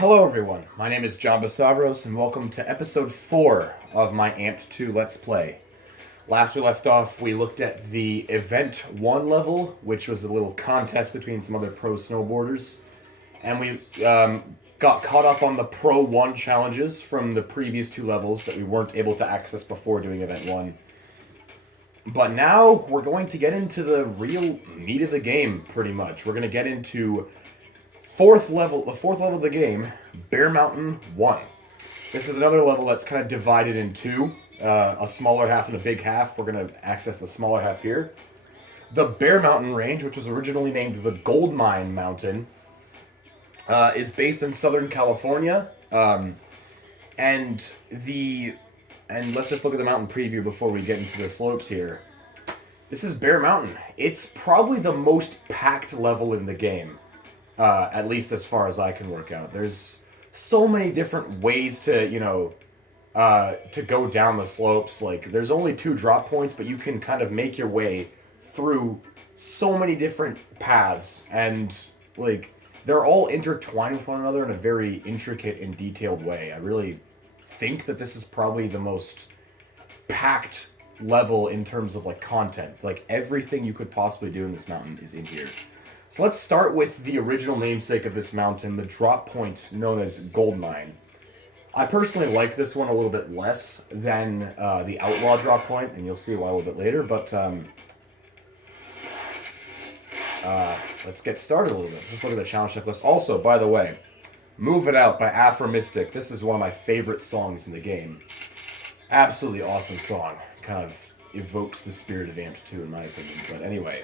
Hello everyone, my name is John Bastavros and welcome to episode 4 of my Amped 2 Let's Play. Last we left off, we looked at the Event 1 level, which was a little contest between some other pro snowboarders, and we got caught up on the Pro 1 challenges from the previous 2 levels that we weren't able to access before doing Event 1. But now we're going to get into the real meat of the game, pretty much. We're going to get into the fourth level of the game, Bear Mountain 1. This is another level that's kind of divided in two, a smaller half and a big half. We're going to access the smaller half here. The Bear Mountain range, which was originally named the Gold Mine Mountain, is based in Southern California. And let's just look at the mountain preview before we get into the slopes here. This is Bear Mountain. It's probably the most packed level in the game. At least as far as I can work out. There's so many different ways to, to go down the slopes. Like, there's only 2 drop points, but you can kind of make your way through so many different paths. And, like, they're all intertwined with one another in a very intricate and detailed way. I really think that this is probably the most packed level in terms of, like, content. Like, everything you could possibly do in this mountain is in here. So let's start with the original namesake of this mountain, the drop point known as Gold Mine. I personally like this one a little bit less than the Outlaw drop point, and you'll see why a little bit later, but let's get started a little bit. Just look at the challenge checklist. Also, by the way, Move It Out by Afro-Mystic. This is one of my favorite songs in the game. Absolutely awesome song. Kind of evokes the spirit of Amped 2 in my opinion, but anyway.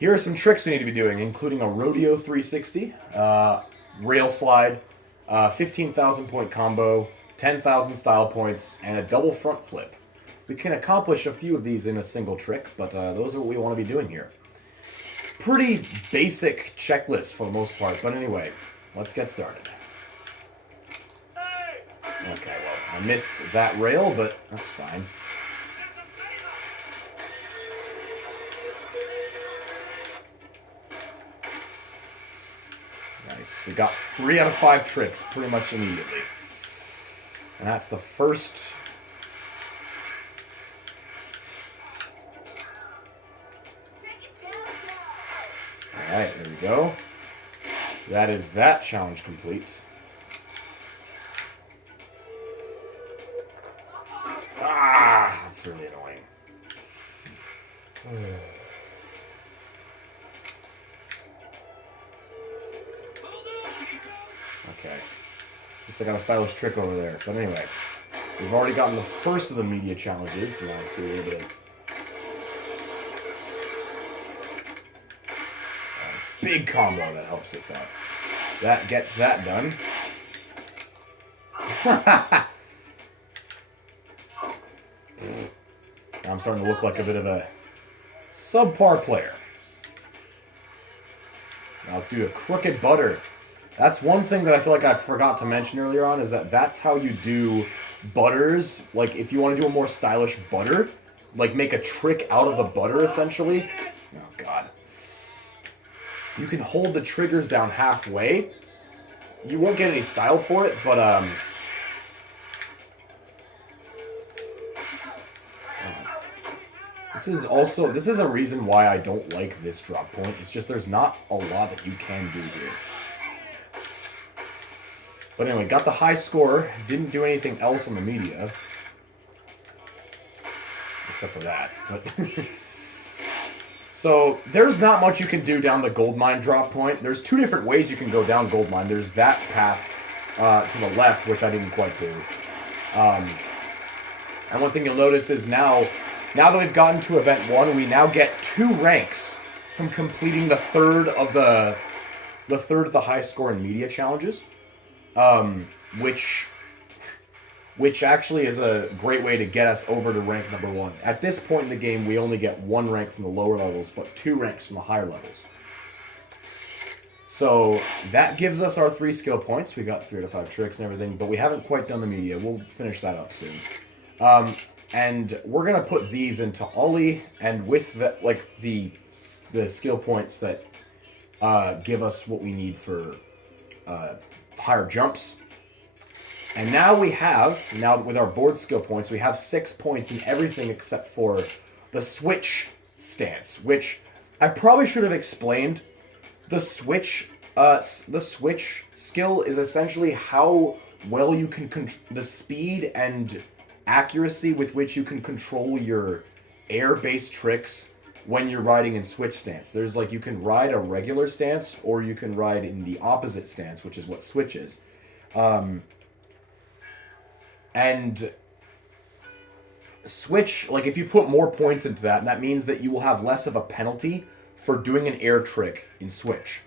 Here are some tricks we need to be doing, including a Rodeo 360, rail slide, 15,000 point combo, 10,000 style points, and a double front flip. We can accomplish a few of these in a single trick, but those are what we want to be doing here. Pretty basic checklist for the most part, but anyway, let's get started. Okay, well, I missed that rail, but that's fine. Nice. We got 3 out of 5 tricks pretty much immediately. And that's the first. Alright, there we go. That is that challenge complete. Ah, that's really annoying. Okay. At least I got a stylish trick over there. But anyway, we've already gotten the first of the media challenges. Now let's do a little bit of a big combo that helps us out. That gets that done. I'm starting to look like a bit of a subpar player. Now let's do a crooked butter. That's one thing that I feel like I forgot to mention earlier on, is that that's how you do butters. Like, if you want to do a more stylish butter, like make a trick out of the butter, essentially. Oh, God. You can hold the triggers down halfway. You won't get any style for it, but, this is a reason why I don't like this drop point. It's just there's not a lot that you can do here. But anyway, got the high score. Didn't do anything else on the media. Except for that. But so, there's not much you can do down the gold mine drop point. There's 2 different ways you can go down gold mine. There's that path to the left, which I didn't quite do. And one thing you'll notice is now that we've gotten to Event 1, we now get 2 ranks from completing the third of the high score in media challenges. Which actually is a great way to get us over to rank number 1. At this point in the game, we only get 1 rank from the lower levels, but 2 ranks from the higher levels. So that gives us our 3 skill points. We got 3 out of 5 tricks and everything, but we haven't quite done the media. We'll finish that up soon. And we're gonna put these into Ollie, and with the skill points that give us what we need for higher jumps. And now with our board skill points, we have 6 points in everything except for the switch stance, which I probably should have explained. The switch skill is essentially how well you can the speed and accuracy with which you can control your air-based tricks when you're riding in switch stance. There's like, you can ride a regular stance or you can ride in the opposite stance, which is what switch is. And switch, like if you put more points into that, that means that you will have less of a penalty for doing an air trick in switch.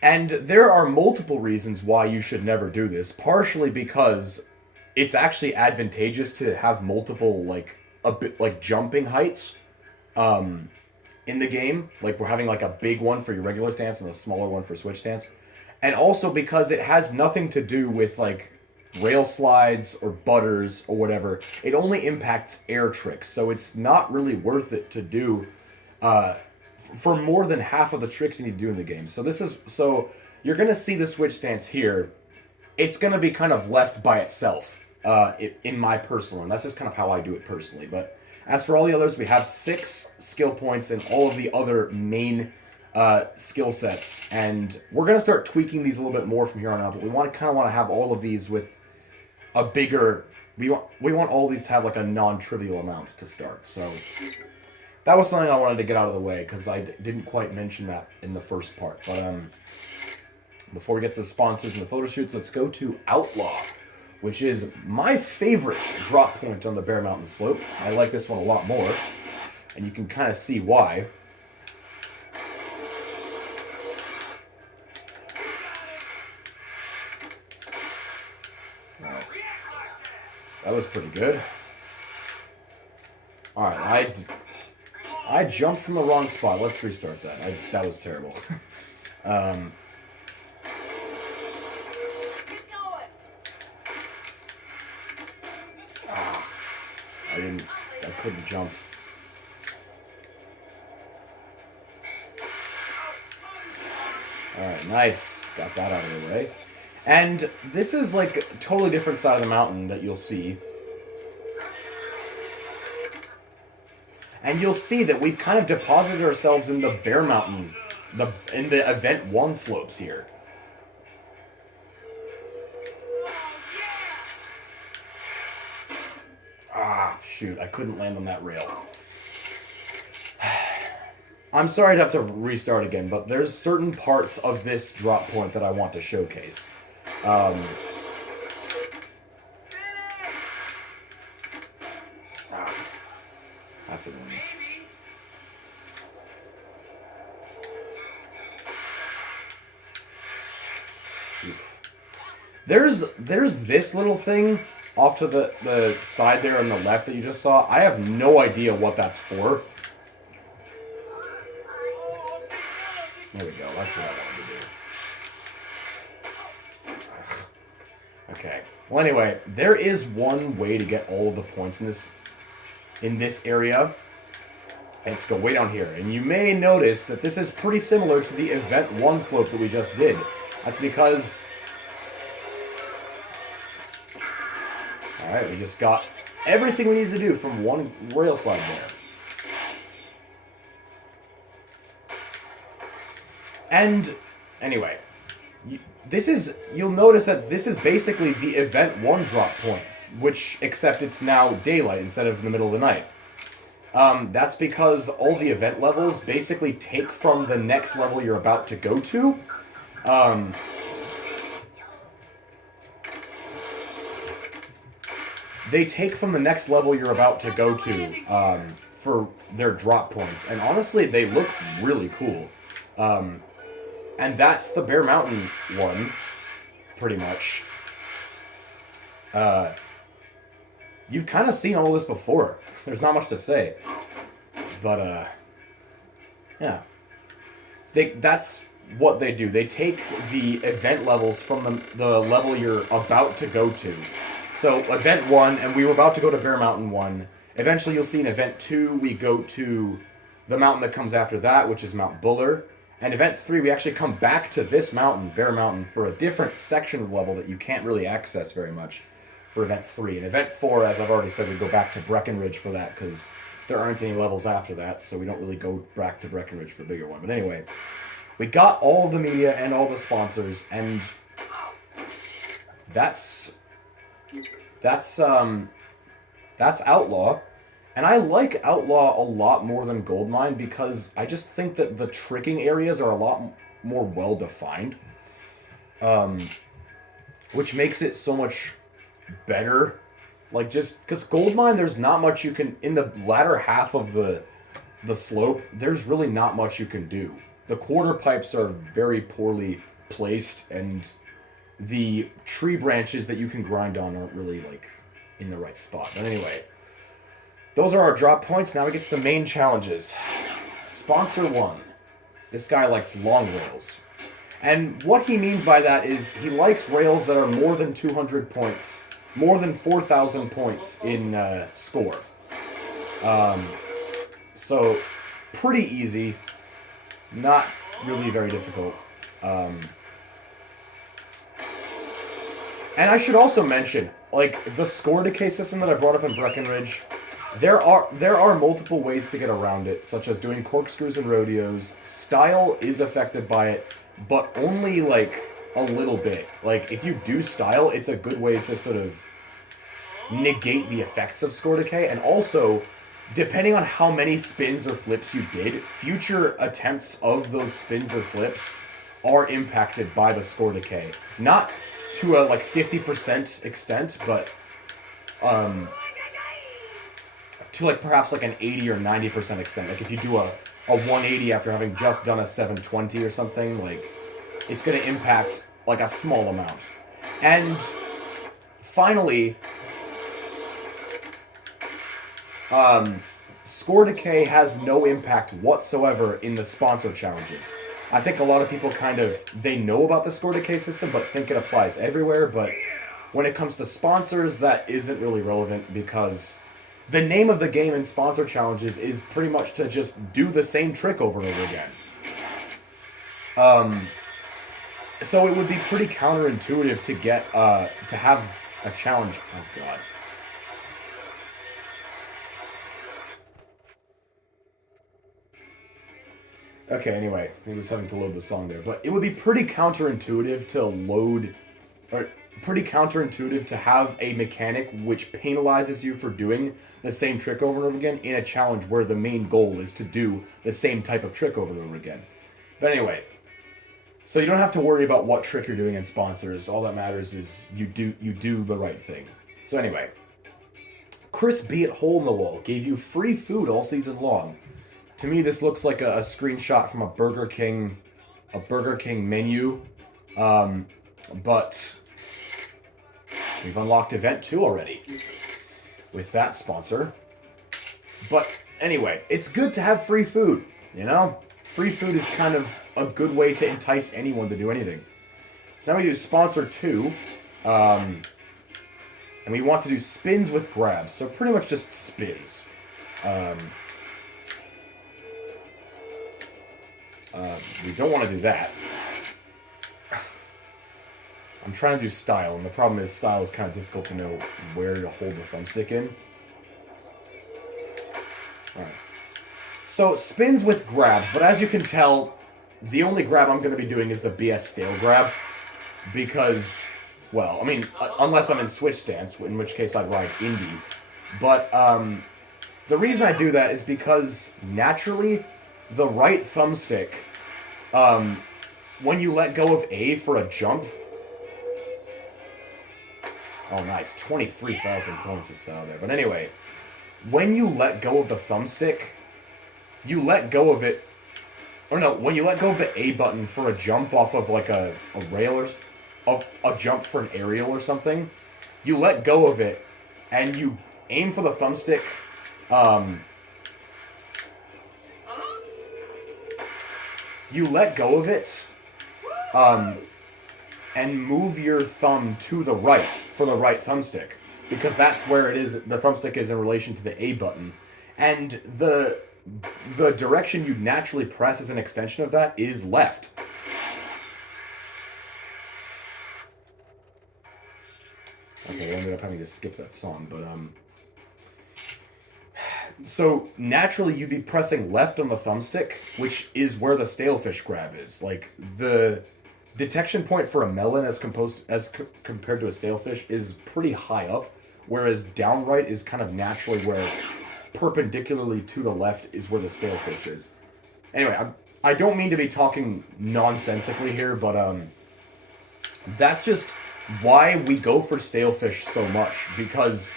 And there are multiple reasons why you should never do this. Partially because it's actually advantageous to have multiple jumping heights in the game. Like we're having like a big one for your regular stance and a smaller one for switch stance. And also because it has nothing to do with like rail slides or butters or whatever. It only impacts air tricks. So it's not really worth it to do for more than half of the tricks you need to do in the game. So you're going to see the switch stance here. It's going to be kind of left by itself in my personal, and that's just kind of how I do it personally. But as for all the others, we have 6 skill points in all of the other main skill sets, and we're going to start tweaking these a little bit more from here on out. But we want to have all of these with a bigger. We want all of these to have like a non-trivial amount to start. So that was something I wanted to get out of the way because I didn't quite mention that in the first part. But before we get to the sponsors and the photo shoots, let's go to Outlaw, which is my favorite drop point on the Bear Mountain slope. I like this one a lot more, and you can kind of see why. Alright. That was pretty good. Alright, I jumped from the wrong spot. Let's restart that. That was terrible. I couldn't jump. Alright, nice. Got that out of the way. And this is like a totally different side of the mountain that you'll see. And you'll see that we've kind of deposited ourselves in the Bear Mountain, in the Event 1 slopes here. Ah, shoot, I couldn't land on that rail. I'm sorry to have to restart again, but there's certain parts of this drop point that I want to showcase. That's a one. There's this little thing off to the side there on the left that you just saw. I have no idea what that's for. There we go. That's what I wanted to do. Okay. Well, anyway, there is one way to get all of the points in this area. And let's go way down here. And you may notice that this is pretty similar to the Event 1 slope that we just did. That's because... Alright, we just got everything we needed to do from one rail slide there. And, anyway, you'll notice that this is basically the Event 1 drop point, except it's now daylight instead of in the middle of the night. That's because all the event levels basically take from the next level you're about to go to. They take from the next level you're about to go to for their drop points. And honestly, they look really cool. And that's the Bear Mountain one, pretty much. You've kind of seen all this before. There's not much to say. But, yeah. That's what they do. They take the event levels from the level you're about to go to. So, Event 1, and we were about to go to Bear Mountain 1. Eventually, you'll see in Event 2, we go to the mountain that comes after that, which is Mount Buller. And Event 3, we actually come back to this mountain, Bear Mountain, for a different section of the level that you can't really access very much for Event 3. And Event 4, as I've already said, we go back to Breckenridge for that, because there aren't any levels after that, so we don't really go back to Breckenridge for a bigger one. But anyway, we got all of the media and all the sponsors, and that's Outlaw. And I like Outlaw a lot more than Goldmine because I just think that the tricking areas are a lot more well-defined. Which makes it so much better. Like, just because Goldmine, there's not much you can... In the latter half of the slope, there's really not much you can do. The quarter pipes are very poorly placed, and the tree branches that you can grind on aren't really, like, in the right spot. But anyway... Those are our drop points. Now we get to the main challenges. Sponsor 1. This guy likes long rails. And what he means by that is he likes rails that are more than 200 points. More than 4,000 points in score. So, pretty easy. Not really very difficult. And I should also mention, like, the score decay system that I brought up in Breckenridge... There are multiple ways to get around it, such as doing corkscrews and rodeos. Style is affected by it, but only, like, a little bit. Like, if you do style, it's a good way to sort of negate the effects of score decay. And also, depending on how many spins or flips you did, future attempts of those spins or flips are impacted by the score decay. Not to a, like, 50% extent, but... to, like, perhaps, like, an 80 or 90% extent. Like, if you do a 180 after having just done a 720 or something, like, it's going to impact, like, a small amount. And, finally, score decay has no impact whatsoever in the sponsor challenges. I think a lot of people they know about the score decay system, but think it applies everywhere, but when it comes to sponsors, that isn't really relevant because... The name of the game in sponsor challenges is pretty much to just do the same trick over and over again. So it would be pretty counterintuitive to get, to have a challenge. Oh, God. Okay, anyway, he was having to load the song there. But it would be pretty counterintuitive to load... Or pretty counterintuitive to have a mechanic which penalizes you for doing the same trick over and over again in a challenge where the main goal is to do the same type of trick over and over again. But anyway, so you don't have to worry about what trick you're doing in sponsors. All that matters is you do the right thing. So anyway, Chris B. at Hole in the Wall gave you free food all season long. To me, this looks like a screenshot from a Burger King menu, but we've unlocked Event 2 already with that sponsor. But anyway, it's good to have free food, you know? Free food is kind of a good way to entice anyone to do anything. So now we do sponsor 2, and we want to do spins with grabs, so pretty much just spins. We don't want to do that. I'm trying to do style, and the problem is style is kind of difficult to know where to hold the thumbstick in. Alright. So, spins with grabs, but as you can tell, the only grab I'm going to be doing is the BS stale grab. Because, well, I mean, unless I'm in switch stance, in which case I'd ride indie. But, the reason I do that is because, naturally, the right thumbstick, when you let go of A for a jump... Oh, nice. 23,000 points of style there. But anyway, when you let go of the thumbstick, you let go of it... Or no, when you let go of the A button for a jump off of, like, a rail or... A jump for an aerial or something, you let go of it, and you aim for the thumbstick... You let go of it, and move your thumb to the right for the right thumbstick, because that's where it is. The thumbstick is in relation to the A button, and the the direction you naturally press as an extension of that is left. Okay, we ended up having to skip that song, but so naturally you'd be pressing left on the thumbstick, which is where the stalefish grab is. Like the detection point for a melon compared to a stalefish is pretty high up, whereas downright is kind of naturally where perpendicularly to the left is where the stalefish is. Anyway, I don't mean to be talking nonsensically here, but that's just why we go for stalefish so much, because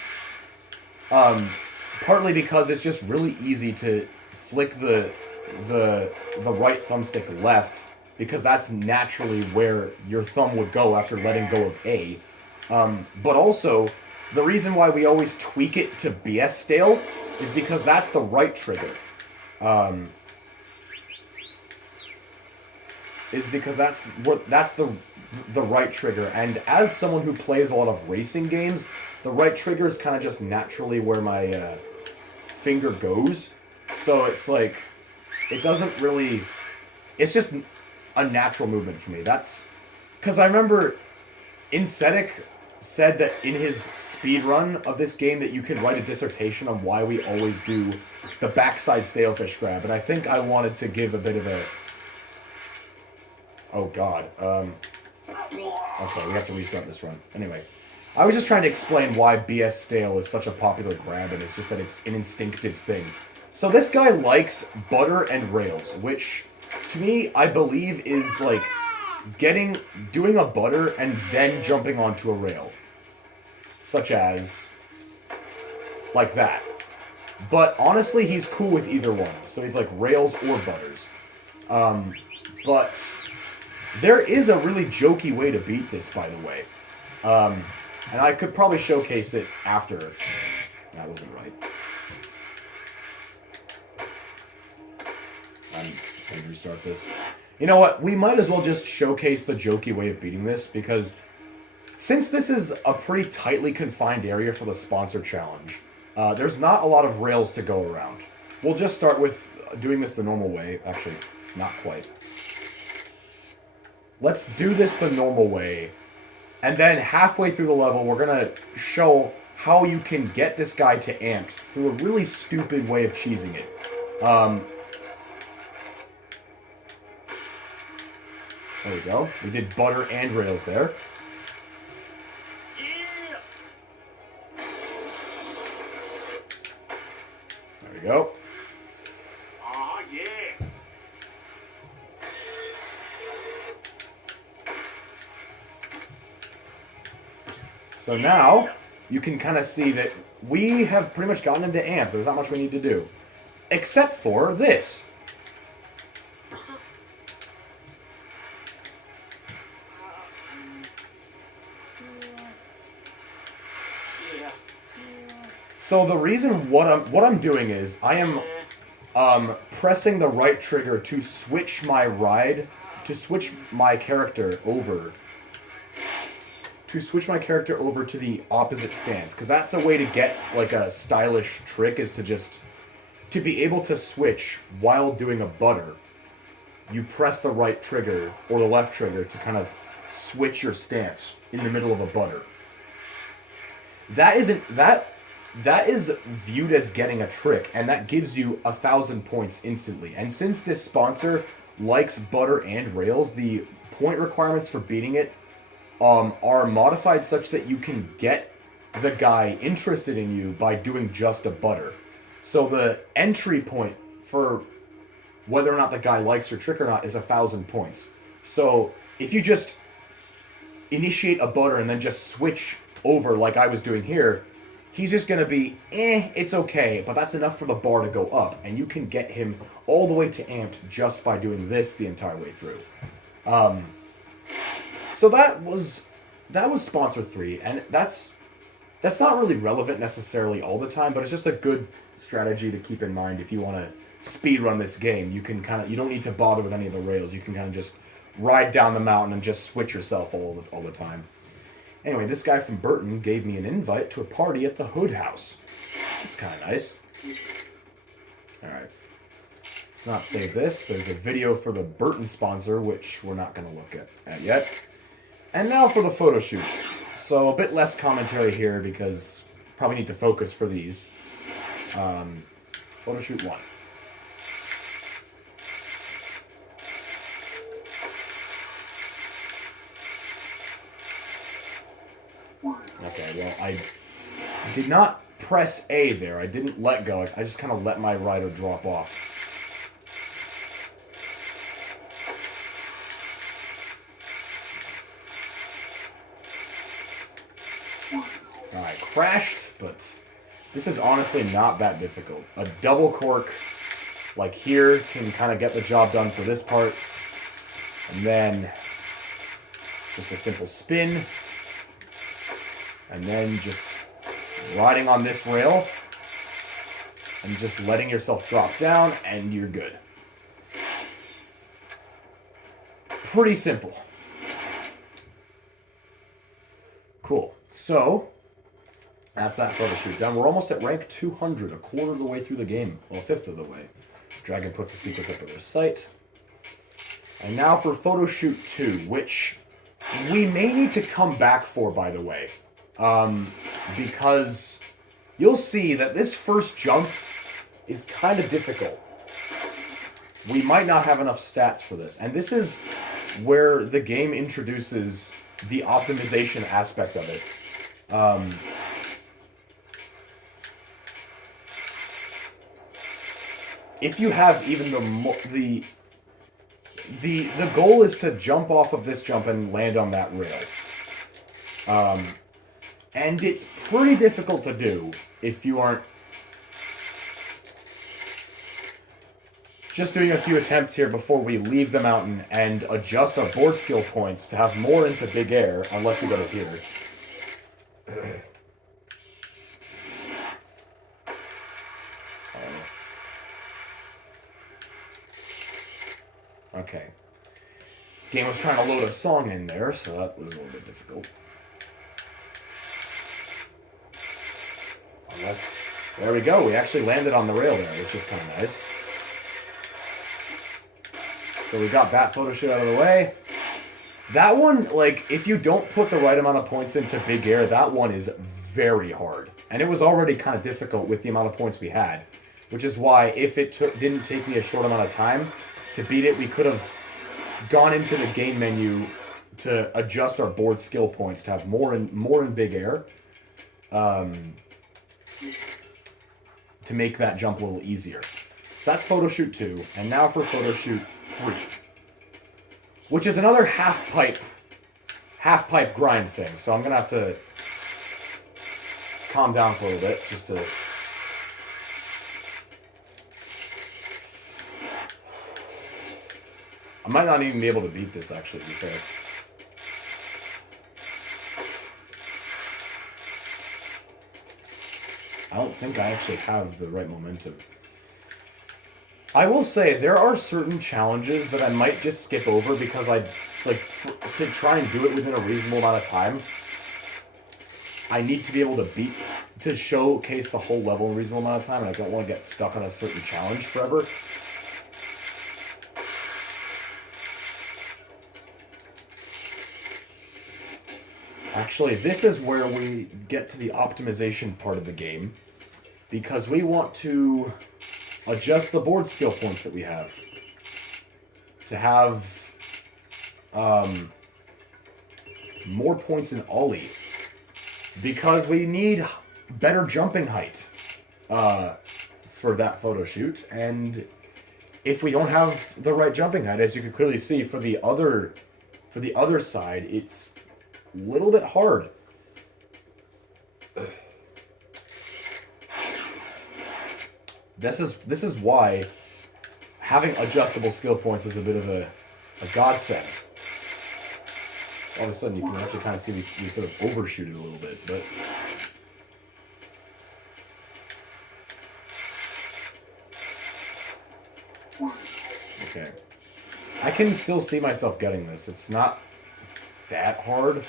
partly because it's just really easy to flick the right thumbstick left, because that's naturally where your thumb would go after letting go of A. But also, the reason why we always tweak it to BS stale is because that's the right trigger. Is because that's the right trigger, and as someone who plays a lot of racing games, the right trigger is kind of just naturally where my finger goes. So it's like, it doesn't really, it's just a natural movement for me. That's because I remember Insetic said that in his speed run of this game that you could write a dissertation on why we always do the backside stalefish grab, and I think I wanted to give a bit of a, oh god, okay, we have to restart this run. Anyway, I was just trying to explain why BS stale is such a popular grab, and it's just that it's an instinctive thing. So this guy likes butter and rails, which to me I believe is like doing a butter and then jumping onto a rail, such as like that. But honestly, he's cool with either one, so he's like rails or butters. But there is a really jokey way to beat this, by the way. And I could probably showcase it after. That wasn't right. I'm going to restart this. You know what? We might as well just showcase the jokey way of beating this, because since this is a pretty tightly confined area for the sponsor challenge, there's not a lot of rails to go around. We'll just start with doing this the normal way. Actually, not quite. Let's do this the normal way. And then halfway through the level, we're going to show how you can get this guy to amped through a really stupid way of cheesing it. There we go. We did butter and rails there. There we go. Oh, yeah. So now, you can kind of see that we have pretty much gotten into amp. There's not much we need to do. Except for this. So the reason what I'm doing is I am pressing the right trigger to switch my character over to the opposite stance, because that's a way to get like a stylish trick, is to be able to switch while doing a butter. You press the right trigger or the left trigger to kind of switch your stance in the middle of a butter. That is viewed as getting a trick, and that gives you 1,000 points instantly. And since this sponsor likes butter and rails, the point requirements for beating it are modified such that you can get the guy interested in you by doing just a butter. So the entry point for whether or not the guy likes your trick or not is 1,000 points. So if you just initiate a butter and then just switch over like I was doing here, he's just going to be, it's okay, but that's enough for the bar to go up, and you can get him all the way to amped just by doing this the entire way through. So that was sponsor 3, and that's not really relevant necessarily all the time, but it's just a good strategy to keep in mind if you want to speed run this game. You don't need to bother with any of the rails. You can kind of just ride down the mountain and just switch yourself all the time. Anyway, this guy from Burton gave me an invite to a party at the Hood House. It's kind of nice. Alright. let's not save this. There's a video for the Burton sponsor, which we're not going to look at yet. And now for the photo shoots. So a bit less commentary here because probably need to focus for these. Photo shoot 1. Okay, well, I did not press A there. I didn't let go. I just kind of let my rider drop off. Alright, crashed, but this is honestly not that difficult. A double cork, like here, can kind of get the job done for this part. And then just a simple spin. And then just riding on this rail and just letting yourself drop down, and you're good. Pretty simple. Cool. So, that's that photo shoot done. We're almost at rank 200, a quarter of the way through the game. Well, a fifth of the way. Dragon puts the sequence up at their site. And now for photo shoot 2, which we may need to come back for, by the way. Because you'll see that this first jump is kind of difficult. We might not have enough stats for this. And this is where the game introduces the optimization aspect of it. If you have even the goal is to jump off of this jump and land on that rail. And it's pretty difficult to do if you aren't just doing a few attempts here before we leave the mountain and adjust our board skill points to have more into big air, unless we go to here. Okay. Game was trying to load a song in there, so that was a little bit difficult. Unless, there we go, we actually landed on the rail there, which is kind of nice. So we got that photo shoot out of the way. That one, like, if you don't put the right amount of points into big air, that one is very hard. And it was already kind of difficult with the amount of points we had. Which is why, if it didn't take me a short amount of time to beat it, we could have gone into the game menu to adjust our board skill points to have more in big air. To make that jump a little easier. So that's photo shoot 2, and now for photo shoot 3. Which is another half pipe grind thing. So I'm gonna have to calm down for a little bit, just to I might not even be able to beat this, actually, to be fair. I don't think I actually have the right momentum. I will say, there are certain challenges that I might just skip over because to try and do it within a reasonable amount of time, I need to be able to showcase the whole level in a reasonable amount of time, and I don't want to get stuck on a certain challenge forever. Actually, this is where we get to the optimization part of the game, because we want to adjust the board skill points that we have to have more points in ollie, because we need better jumping height for that photo shoot. And if we don't have the right jumping height, as you can clearly see for the other side, it's a little bit hard. This is why having adjustable skill points is a bit of a godsend. All of a sudden, you can actually kind of see we sort of overshoot it a little bit, but okay. I can still see myself getting this. It's not that hard.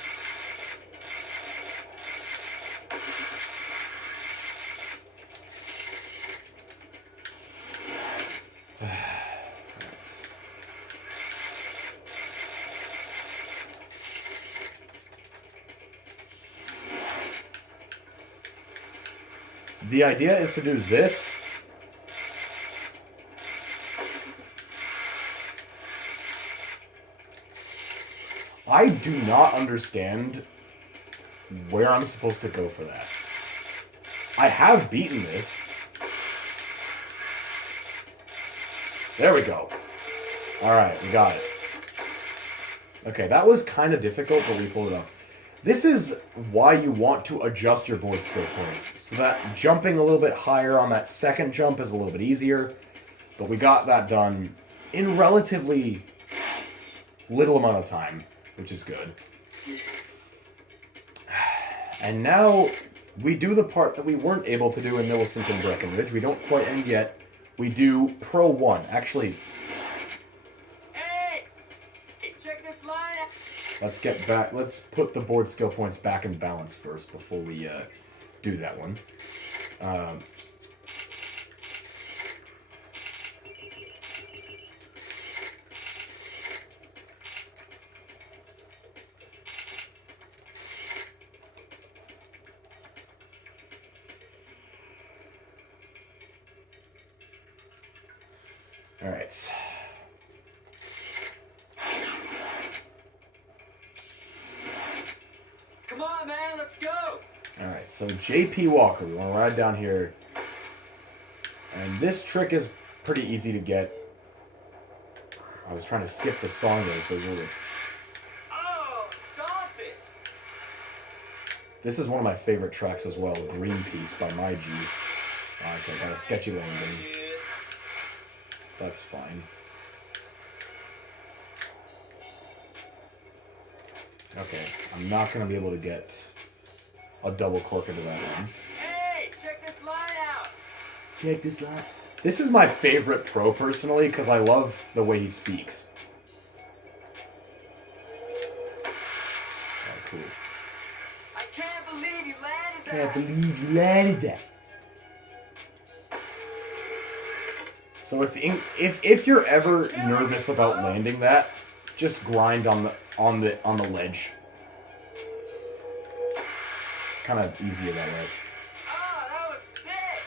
the idea is to do this. I do not understand where I'm supposed to go for that. I have beaten this. There we go. Alright, we got it. Okay, that was kind of difficult, but we pulled it off. This is why you want to adjust your board skill points, so that jumping a little bit higher on that second jump is a little bit easier. But we got that done in relatively little amount of time, which is good. And now we do the part that we weren't able to do in Millicent and Breckenridge. We don't quite end yet. We do Pro 1. Actually, Hey, check this line out. let's get back. Let's put the board skill points back in balance first before we do that one. All right. Come on, man, let's go. All right, so JP Walker, we want to ride down here. And this trick is pretty easy to get. I was trying to skip the song though, so it was a little... Oh, stop it. This is one of my favorite tracks as well, Greenpeace by My G. Okay, got a sketchy landing. That's fine. Okay, I'm not going to be able to get a double cork into that one. Hey, check this line out. Check this out. This is my favorite pro, personally, because I love the way he speaks. Oh, cool. I can't believe you landed that. Can't believe you landed that. So if you're ever nervous about landing that, just grind on the ledge. It's kind of easier that way. Oh, that was sick.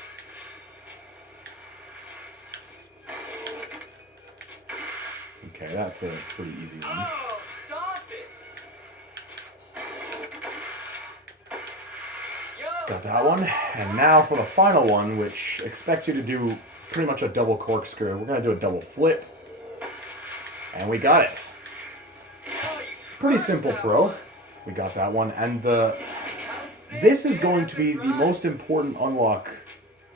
Okay, that's a pretty easy one. Oh, stop it. Yo, Got that one. And now for the final one, which expects you to do pretty much a double corkscrew. We're going to do a double flip. And we got it. oh, you Pretty crushed simple that pro. one. We got that one. And the That was sick, this is man. going to be the most important unlock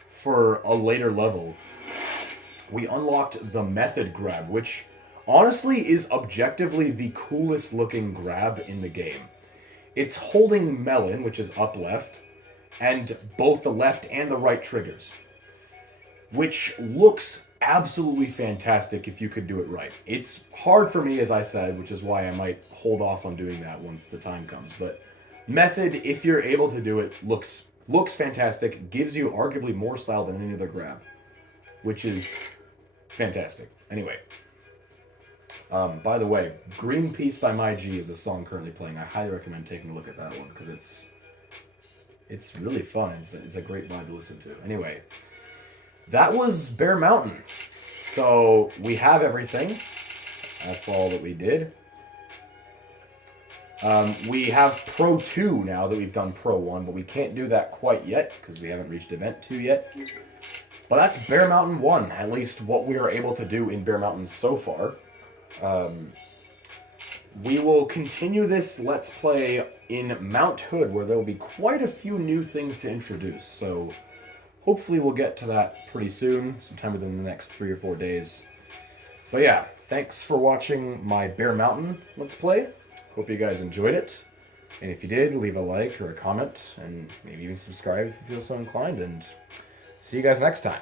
for a later level. We unlocked the method grab, which honestly is objectively the coolest looking grab in the game. It's holding melon, which is up left, and both the left and the right triggers, which looks absolutely fantastic if you could do it right. It's hard for me, as I said, which is why I might hold off on doing that once the time comes. But method, if you're able to do it, looks fantastic, gives you arguably more style than any other grab, which is fantastic. Anyway, by the way, Greenpeace by My G is the song currently playing. I highly recommend taking a look at that one because it's really fun. It's a great vibe to listen to. Anyway, that was Bear Mountain. So we have everything. That's all that we did. We have Pro 2 now that we've done Pro 1, but we can't do that quite yet because we haven't reached Event 2 yet. But that's Bear Mountain 1, at least what we are able to do in Bear Mountain so far. We will continue this Let's Play in Mount Hood, where there will be quite a few new things to introduce. So hopefully we'll get to that pretty soon, sometime within the next 3 or 4 days. But yeah, thanks for watching my Bear Mountain Let's Play. Hope you guys enjoyed it. And if you did, leave a like or a comment, and maybe even subscribe if you feel so inclined. And see you guys next time.